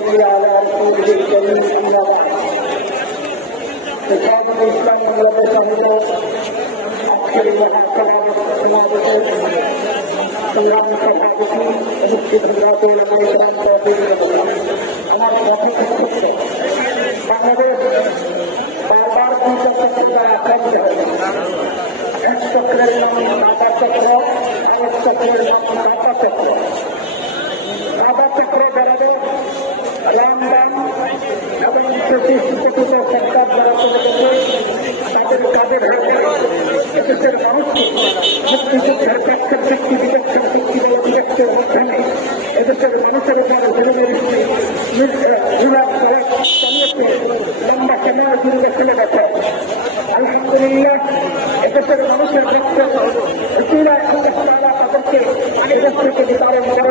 صل على رسوله الكريم أما بعد إخوان الإسلام বাংলাদেশ আমাদের আজকের এই মহাত্মা সমাবেশের সংগ্রামী সভাপতি উপস্থিত হওয়াতে আমার কথা হচ্ছে বাংলাদেশ বারবার পঞ্চাশ আকাঙ্ক্ষা এক চক্রের নাম মাতা চক্র এক চক্রের নাম মাতা চক্র এবং প্রতিষ্ঠিত সরকার করে গেছে তাদের কাজের হাতে এদেশের মানুষকে মুক্তিযুদ্ধের পক্ষের ব্যক্তি বিপক্ষের ব্যক্তি বিপক্ষের মাধ্যমে এদেশের মানুষের উপর বিভাগ চালিয়েছে লম্বা সময় থেকে বিতরণ করেছে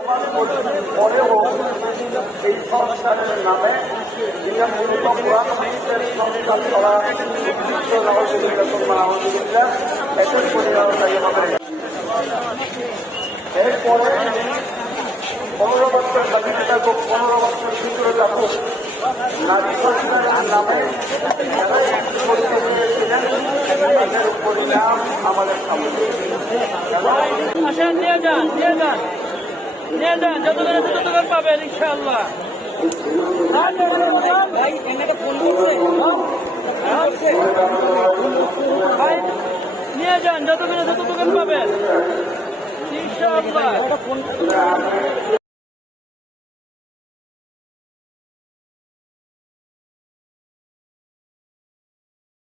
পরেও এই সংস্কারের নামে এরপরে পনেরো বছর দাবিতে থাকুক পনেরো বছর ভিতরে থাকুক নারী সংস্কারের নামে যারা পরিচয় দিয়েছিলেন তাদের পরিণাম আমাদের সামনে নিয়ে যান যত করে তত করে পাবেন ইনশাআল্লাহ। ভাই, নিয়ে যান যত করে তত করে পাবেন। ইনশাআল্লাহ।